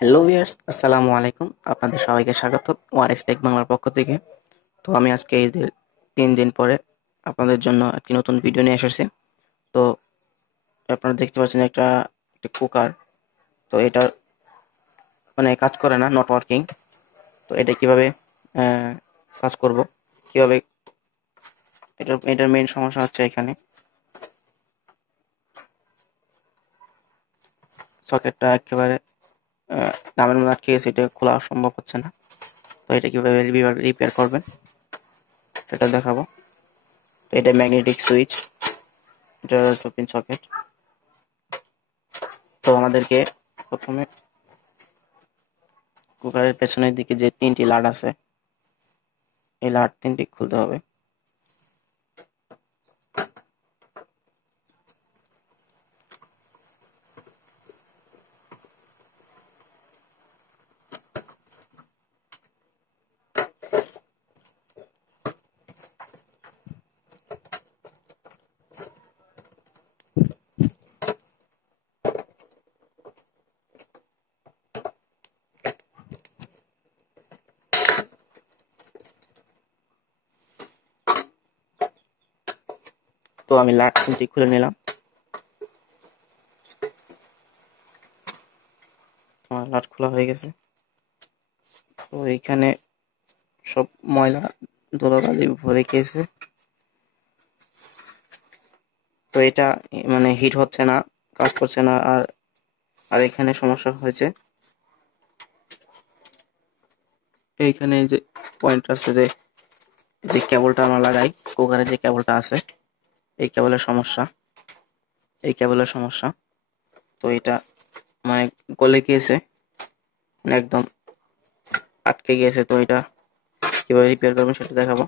Hello viewers, আসসালামু আলাইকুম। আপনাদের সবাইকে স্বাগত ওয়ারিস টেক বাংলার পক্ষ থেকে। তো আমি আজকে ঈদের 3 দিন পরে আপনাদের জন্য একটি নতুন ভিডিও নিয়ে এসেছি। তো আপনারা দেখতে পাচ্ছেন একটা কুকার। তো এটা মানে কাজ করে না, নট ওয়ার্কিং। তো এটা কিভাবে কাজ করব, কিভাবে এটার মেইন সমস্যা হচ্ছে এখানে সকেটটা একেবারে গামের মধ্যে আটকে গেছে, এটা খোলা সম্ভব হচ্ছে না। তো এটা কিভাবে রিপেয়ার করবেন সেটা দেখাবো। তো এটা ম্যাগনেটিক সুইচ, এটা পিন সকেট। তো আমাদেরকে প্রথমে কুকারের পেছনের দিকে যে 3টি লাট আছে, এই লাট 3টি খুলতে হবে। তো আমি লাট 3টি খুলে নিলাম। আমার লাট খোলা হয়ে গেছে। তো এইখানে সব ময়লা ধুলোবালি ভরে গেছে। তো এটা মানে হিট হচ্ছে না, কাজ করছে না। আর আর এখানে সমস্যা হয়েছে, এইখানে যে পয়েন্ট আছে, যে যে কেবলটা আমরা লাগাই, কুকারে যে কেবলটা আছে, এই কেবলের সমস্যা, এই কেবলের সমস্যা। তো এটা মানে গলে গিয়েছে, মানে একদম আটকে গিয়েছে। তো এটা কিভাবে রিপেয়ার করবেন সেটা দেখাবো।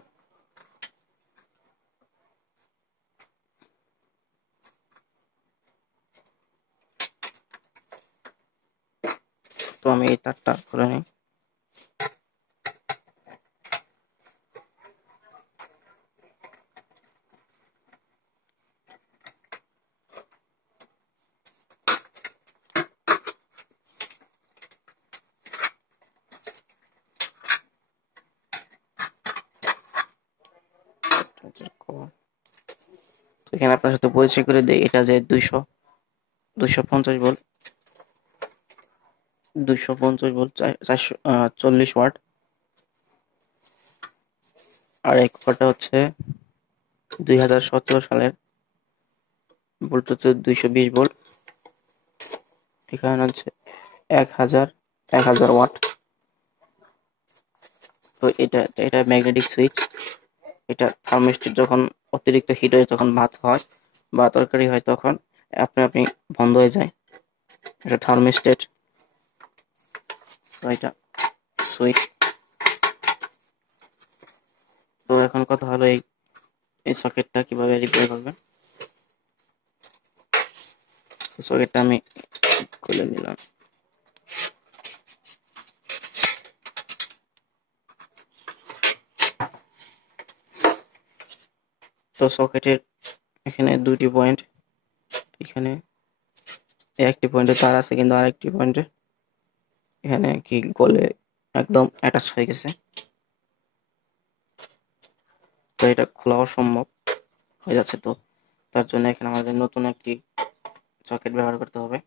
তো আমি এই তারটা করে নিই। তো এখানে আপনার সাথে পরিচয় করে দেই, এটা যে 250 ভোল্ট, 250 ভোল্ট, 440 ওয়াট। আর এই কুকারটা হচ্ছে 2017 সালের, ভোল্ট হচ্ছে 220 ভোল্ট। এখানে হচ্ছে 1000 ওয়াট। তো এটা এটা ম্যাগনেটিক সুইচ। এটা থার্মোস্ট্যাট যখন অতিরিক্ত হিট হয়, তখন ভাত হয় বা তরকারি হয়, তখন আপনি আপনি বন্ধ হয়ে যায়। এটা থার্মোস্ট্যাট। তো এটা সুইচ। তো এখন কথা হলো এই এই সকেটটা কিভাবে রিপেয়ার করবেন। তো সকেটটা আমি খুলে নিলাম। তো সকেটের এখানে 2টি পয়েন্ট, এখানে একটি পয়েন্টে তার আছে, কিন্তু আরেকটি পয়েন্টে এখানে কি গলে একদম অ্যাটাচ হয়ে গেছে। তো এটা খোলাও সম্ভব হয়ে যাচ্ছে। তো তার জন্য এখানে আমাদের নতুন একটি সকেট ব্যবহার করতে হবে।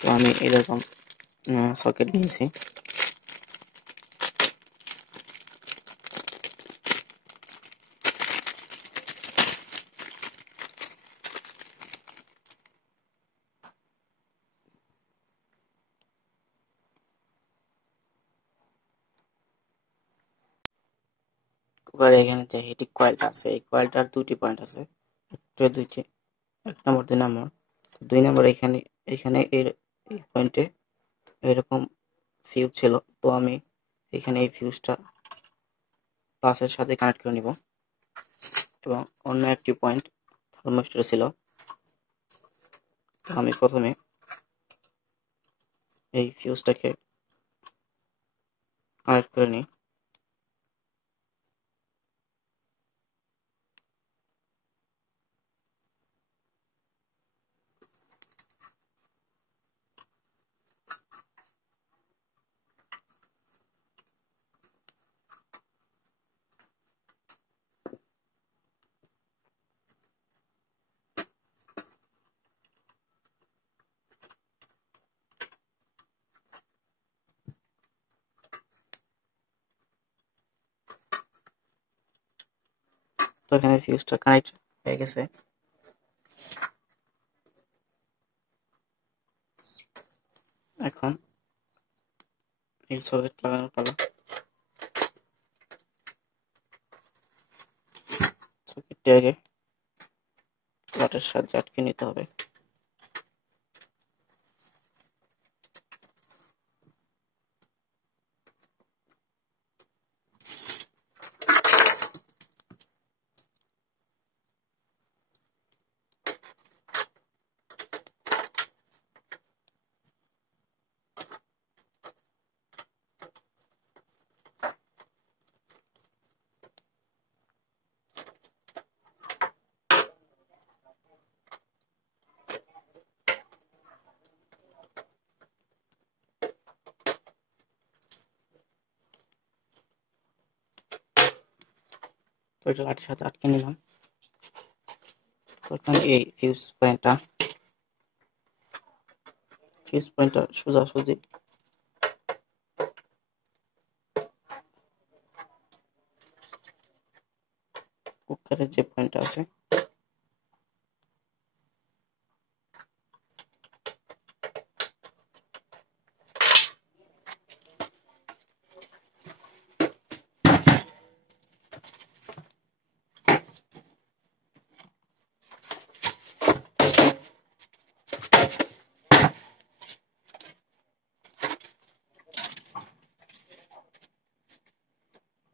তো আমি এরকম সকেট নিয়েছি। কুকারে এখানে যে হিটিং কয়েলটা আছে, এই কয়েলটার 2টি পয়েন্ট আছে, একটা দুইটি, 1 নম্বর 2 নম্বর। তো 2 নম্বর এখানে, এখানে এর এই পয়েন্টে এরকম ফিউজ ছিল। তো আমি এখানে এই ফিউজটা প্লাসের সাথে কানেক্ট করে নিব। এবং অন্য একটি পয়েন্ট থার্মোস্ট্যাট ছিল। তো আমি প্রথমে এই ফিউজটাকে কানেক্ট করে নিই। এখানে ফিউজটা কানেক্ট হয়ে গেছে। এখন এই সকেট লাগানোর পালা। সকেটটি আগে নাটের সাহায্যে আটকে নিতে হবে। তো এটা লাঠির সাথে আটকে নিলাম। তো এখানে এই ফিউজ পয়েন্টটা সোজাসুজি কুকারের যে পয়েন্টটা আছে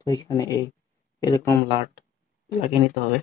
তো এখানে এরকম লাট লাগিয়ে নিতে হবে।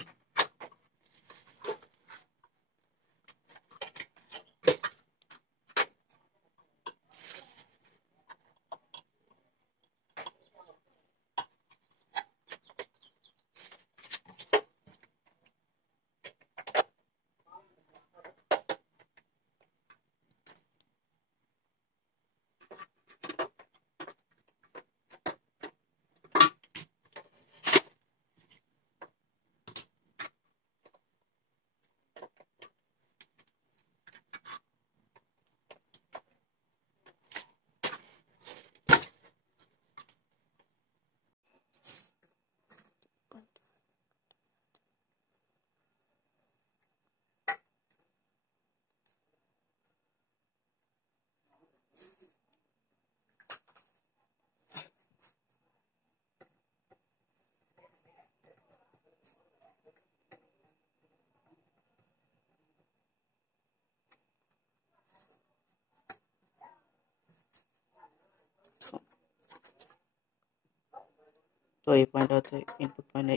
তো এই পয়েন্টটা হচ্ছে ইনপুট পয়েন্ট।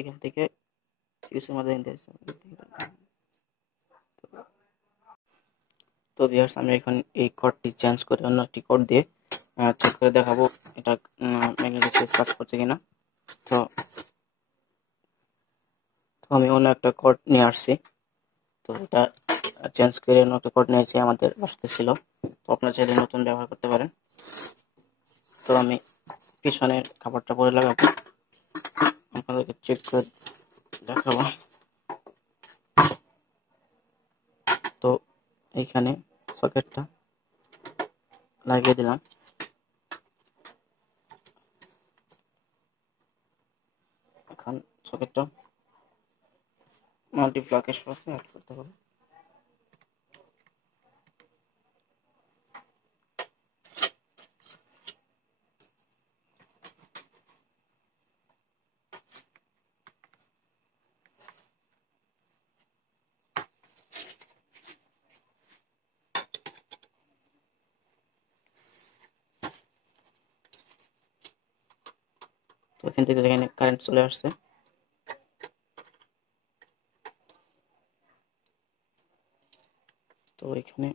এখান থেকে ফিউজের মধ্যে নিতে হচ্ছে। তো ভিউয়ার্স, আমি এখন এই কোডটি চেঞ্জ করে অন্য একটি কোড দিয়ে চেক করে দেখাবো এটা ম্যাগনেটিক সুইচ কাজ করছে কিনা। তো আমি অন্য একটা কোড নিয়ে আসছি। তো এটা চেঞ্জ করে অন্য একটা কোড নিয়েছি, আমাদের বাসাতে ছিল। তো আপনারা চাইলে নতুন ব্যবহার করতে পারেন। তো আমি পিছনের খাবারটা পরে লাগাবো, আপনাদেরকে চেক করে দেখাবো। তো এইখানে সকেটটা লাগিয়ে দিলাম। এখন সকেটটা মাল্টিপ্লাকের সাথে অ্যাড করতে হবে। তো এখান থেকে যেখানে কারেন্ট চলে আসছে, তো এখানে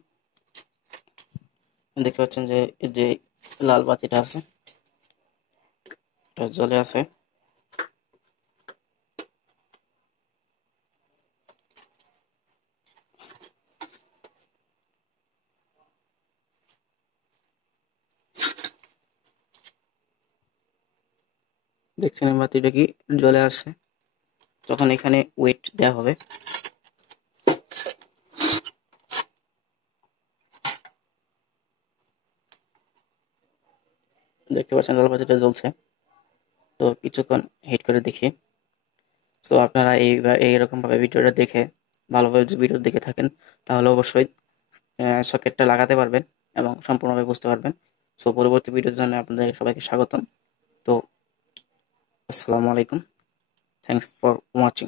দেখতে পাচ্ছেন যে যে লাল বাতিটা আছে এটা জ্বলে আছে। দেখছেন বাতিটা কি জ্বলে আছে। তখন এখানে ওয়েট দেওয়া হবে। দেখতে পাচ্ছেন লাল বাতিটা জ্বলছে। তো কিছুক্ষণ হিট করে দেখি। সো আপনারা এইরকমভাবে ভিডিওটা দেখে ভালোভাবে যদি ভিডিও দেখে থাকেন তাহলে অবশ্যই সকেটটা লাগাতে পারবেন এবং সম্পূর্ণভাবে বুঝতে পারবেন। সো পরবর্তী ভিডিওর জন্য আপনাদের সবাইকে স্বাগতম। তো আসসালামু আলাইকুম, থ্যাংকস ফর ওয়াচিং।